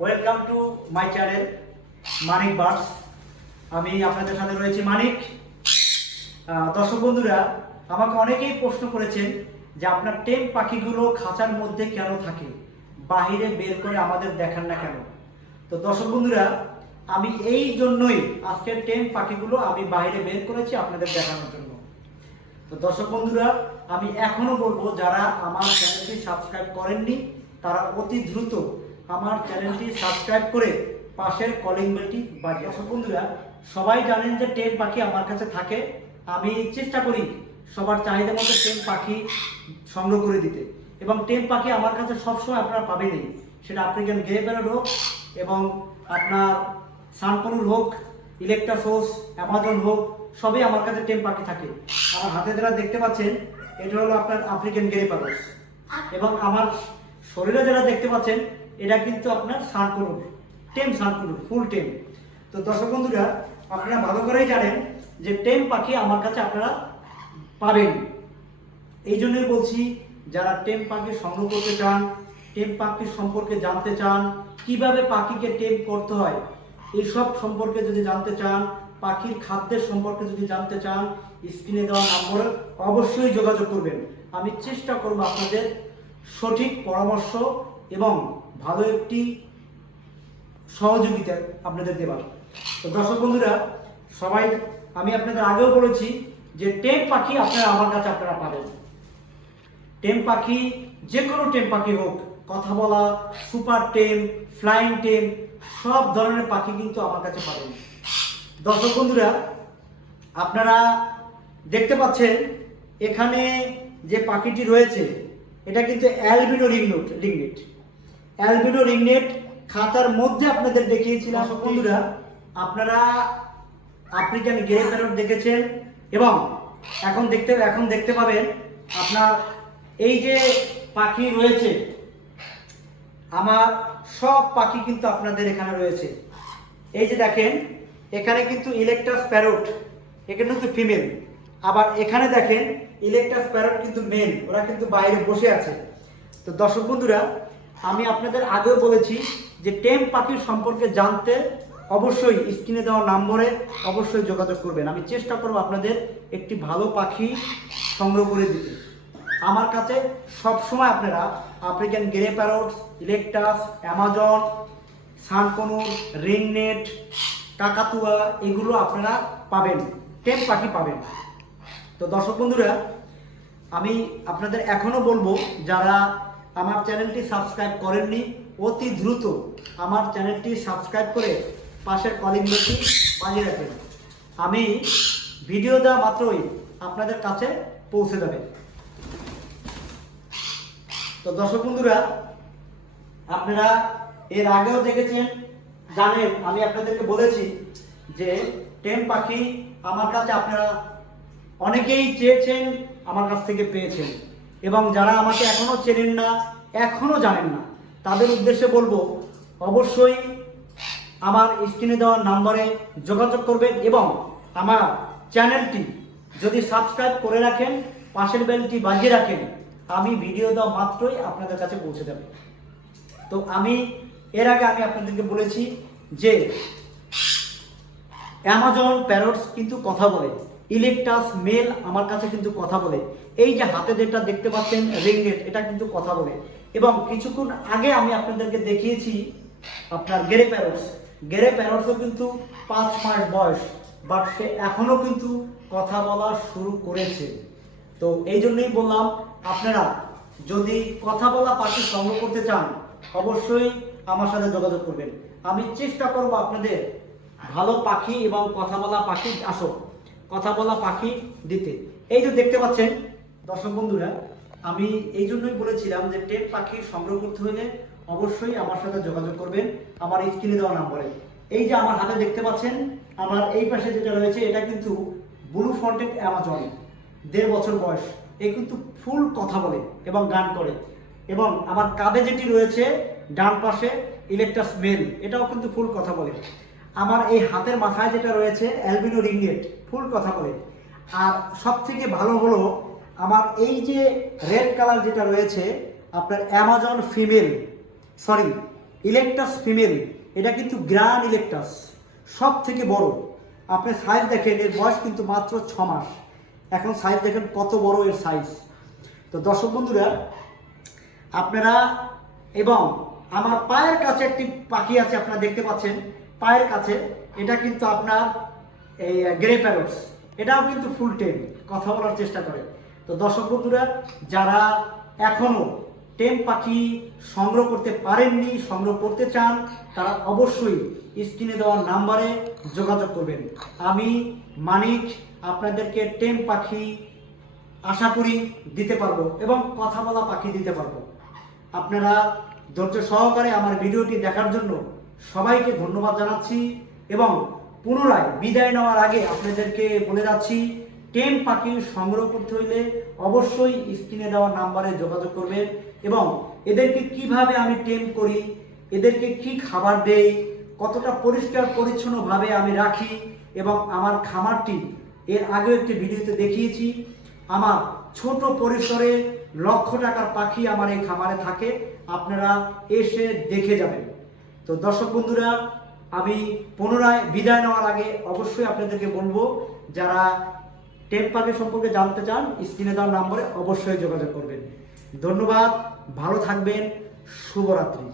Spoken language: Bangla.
Welcome to my channel Manik birds. আমি আপনাদের সাথে রয়েছি মানিক। দর্শক বন্ধুরা, আমাকে অনেকেই প্রশ্ন করেছেন যে আপনার টেম পাখিগুলো খাঁচার মধ্যে কেন থাকে, বাহিরে বের করে আমাদের দেখান না কেন। তো দর্শক বন্ধুরা, আমি এই জন্যই আজকের টেম পাখিগুলো আমি বাইরে বের করেছি আপনাদের দেখানোর জন্য। তো দর্শক বন্ধুরা, আমি এখনো বলবো যারা আমার চ্যানেলটি সাবস্ক্রাইব করেননি তারা অতি দ্রুত আমার চ্যানেলটি সাবস্ক্রাইব করে পাশের কলিং বেলটি বাজিয়ে। দর্শক বন্ধুরা, সবাই জানেন যে টেম পাখি আমার কাছে থাকে। আমি চেষ্টা করি সবার চাহিদা মতো টেম পাখি সংগ্রহ করে দিতে, এবং টেম পাখি আমার কাছে সবসময় আপনারা পাবেনই। সেটা আফ্রিকান গ্রে প্যারট হোক এবং আপনার সানকনুর হোক, ইলেকট্রাসোস, অ্যামাজন হোক, সবই আমার কাছে টেম পাখি থাকে। আমার হাতে যারা দেখতে পাচ্ছেন এটা হলো আপনার আফ্রিকান গ্রে প্যারট, এবং আমার শরীরে যারা দেখতে পাচ্ছেন এটা কিন্তু আপনার সানকনুর, টেম সানকনুর, ফুল টেম। তো দর্শক বন্ধুরা, আপনারা ভালো করেই জানেন যে টেম পাখি আমার কাছে আপনারা পাবেন। এই জন্যই বলছি, যারা টেম পাখি সংগ্রহ করতে চান, টেম পাখি সম্পর্কে জানতে চান, কিভাবে পাখিকে টেম করতে হয় এইসব সম্পর্কে যদি জানতে চান, পাখির খাদ্যের সম্পর্কে যদি জানতে চান, স্ক্রিনে দেওয়া নম্বরে অবশ্যই যোগাযোগ করবেন। আমি চেষ্টা করব আপনাদের সঠিক পরামর্শ এবং ভালো একটি সহযোগিতা আপনাদের দেওয়ার। তো দর্শক বন্ধুরা, সবাই আমি আপনাদের আগেও বলেছি যে টেম পাখি আপনারা আমার কাছে আপনারা পাবেন। টেম পাখি যে কোনো টেম পাখি হোক, কথা বলা, সুপার টেম, ফ্লাইং টেম, সব ধরনের পাখি কিন্তু আমার কাছে পাবেন। দর্শক বন্ধুরা, আপনারা দেখতে পাচ্ছেন এখানে যে পাখিটি রয়েছে এটা কিন্তু অ্যালবিনো রিংনেট। অ্যালবিনো রিংনেট খাতার মধ্যে আপনাদের দেখিয়েছিলাম। দর্শক বন্ধুরা, আপনারা আফ্রিকান গ্রে প্যারট দেখেছেন, এবং এখন দেখতে পাবেন আপনার এই যে পাখি রয়েছে, আমার সব পাখি কিন্তু আপনাদের এখানে রয়েছে। এই যে দেখেন, এখানে কিন্তু ইলেকট্রাস প্যারট, এখানে কিন্তু ফিমেল, আবার এখানে দেখেন ইলেকট্রাস প্যারট কিন্তু মেল, ওরা কিন্তু বাইরে বসে আছে। তো দর্শক বন্ধুরা, আমি আপনাদের আগেও বলেছি যে টেম পাখির সম্পর্কে জানতে অবশ্যই স্ক্রিনে দেওয়া নম্বরে অবশ্যই যোগাযোগ করবেন। আমি চেষ্টা করব আপনাদের একটি ভালো পাখি সংগ্রহ করে দিতে। আমার কাছে সবসময় আপনারা African grey parrot, eclectus, Amazon, sun conure, রিংনেট, কাকাতুয়া, এগুলো আপনারা পাবেন, টেম পাখি পাবেন। তো দর্শক বন্ধুরা, আমি আপনাদের এখনও বলবো যারা আমার চ্যানেলটি সাবস্ক্রাইব করেননি অতি দ্রুত আমার চ্যানেলটি সাবস্ক্রাইব করে পাশের কলিং বেলটি বাজিয়ে রাখবেন। আমি ভিডিও দেওয়া মাত্রই আপনাদের কাছে পৌঁছে যাবে। তো দর্শক বন্ধুরা, আপনারা এর আগেও দেখেছেন, জানেন, আমি আপনাদেরকে বলেছি যে টেম পাখি আমার কাছে আপনারা অনেকেই চেয়েছেন, আমার কাছ থেকে পেয়েছেন, এবং যারা আমাকে এখনও চেনেন না, এখনও জানেন না, তাদের উদ্দেশ্যে বলবো অবশ্যই আমার স্ক্রিনে দেওয়ার নম্বরে যোগাযোগ করবেন, এবং আমার চ্যানেলটি যদি সাবস্ক্রাইব করে রাখেন, পাশের বেলটি বাজিয়ে রাখেন, আমি ভিডিও দেওয়া মাত্রই আপনাদের কাছে পৌঁছে যাবে। তো আমি এর আগে আপনাদেরকে বলেছি যে অ্যামাজন প্যারটস কিন্তু কথা বলে, ইলেকট্রাস মেল আমার কাছে কিন্তু কথা বলে, এই যে হাতে যেটা দেখতে পাচ্ছেন রিংনেট, এটা কিন্তু কথা বলে। এবং কিছুক্ষণ আগে আমি আপনাদেরকে দেখিয়েছি আপনার গ্রে প্যারটসও কিন্তু 5 মাস বয়স, বাট সে এখনও কিন্তু কথা বলা শুরু করেছে। তো এই জন্যই বললাম, আপনারা যদি কথা বলা পাখি সংগ্রহ করতে চান অবশ্যই আমার সাথে যোগাযোগ করবেন। আমি চেষ্টা করব আপনাদের ভালো পাখি এবং কথা বলা পাখি, কথা বলা পাখি দিতে। এই যে দেখতে পাচ্ছেন দর্শক বন্ধুরা, আমি এই জন্যই বলেছিলাম যে টেম পাখি সংগ্রহ করতে হলে অবশ্যই আমার সাথে যোগাযোগ করবেন আমার স্ক্রিনে দেওয়া নম্বরে। এই যে আমার হাতে দেখতে পাচ্ছেন, আমার এই পাশে যেটা রয়েছে এটা কিন্তু ব্লু ফন্টেড অ্যামাজন, 1.5 বছর বয়স। এ কিন্তু ফুল কথা বলে এবং গান করে। এবং আমার কাঁধে যেটি রয়েছে ডান পাশে ইলেকট্রাস মেল, এটাও কিন্তু ফুল কথা বলে। আমার এই হাতের মাথায় যেটা রয়েছে অ্যালবিনো রিংনেট, ফুল কথা বলে। আর সব থেকে ভালো হলো আমার এই যে রেড কালার যেটা রয়েছে আপনার অ্যামাজন ফিমেল, ইলেকটাস ফিমেল, এটা কিন্তু গ্র্যান্ড ইলেকটাস, সব থেকে বড়। আপনি সাইজ দেখেন, এর বয়স কিন্তু মাত্র 6 মাস। এখন সাইজ দেখেন কত বড় এর সাইজ। তো দর্শক বন্ধুরা, আপনারা এবং আমার পায়ের কাছে একটি পাখি আছে, আপনারা দেখতে পাচ্ছেন পায়ের কাছে, এটা কিন্তু আপনার এই গ্রে প্যারটস, এটাও কিন্তু ফুল টেম, কথা বলার চেষ্টা করে। তো দর্শক বন্ধুরা, যারা এখনও টেম পাখি সংগ্রহ করতে পারেননি, সংগ্রহ করতে চান, তারা অবশ্যই স্ক্রিনে দেওয়ার নাম্বারে যোগাযোগ করবেন। আমি মানিক আপনাদেরকে টেম পাখি আশা করি দিতে পারবো এবং কথা বলা পাখি দিতে পারবো। আপনারা ধৈর্য সহকারে আমার ভিডিওটি দেখার জন্য সবাইকে ধন্যবাদ জানাচ্ছি এবং পুনরায় বিদায় নেওয়ার আগে আপনাদেরকে বলে যাচ্ছি, টেম পাখি সংগ্রহ করতে হইলে অবশ্যই স্ক্রিনে দেওয়া নাম্বারে যোগাযোগ করবেন এবং এদেরকে কিভাবে আমি টেম করি, এদেরকে কি খাবার দেই, কতটা পরিষ্কার পরিচ্ছন্নভাবে আমি রাখি এবং আমার খামারটি এর আগেও একটি ভিডিওতে দেখিয়েছি। আমার ছোট পরিসরে লক্ষ টাকার পাখি আমার এই খামারে থাকে, আপনারা এসে দেখে যাবেন। তো দর্শক বন্ধুরা, আমি পুনরায় বিদায় নেওয়ার আগে অবশ্যই আপনাদেরকে বলবো, যারা টেম পাখি সম্পর্কে জানতে চান স্ক্রিনে দেওয়ার নম্বরে অবশ্যই যোগাযোগ করবেন। ধন্যবাদ, ভালো থাকবেন, শুভরাত্রি।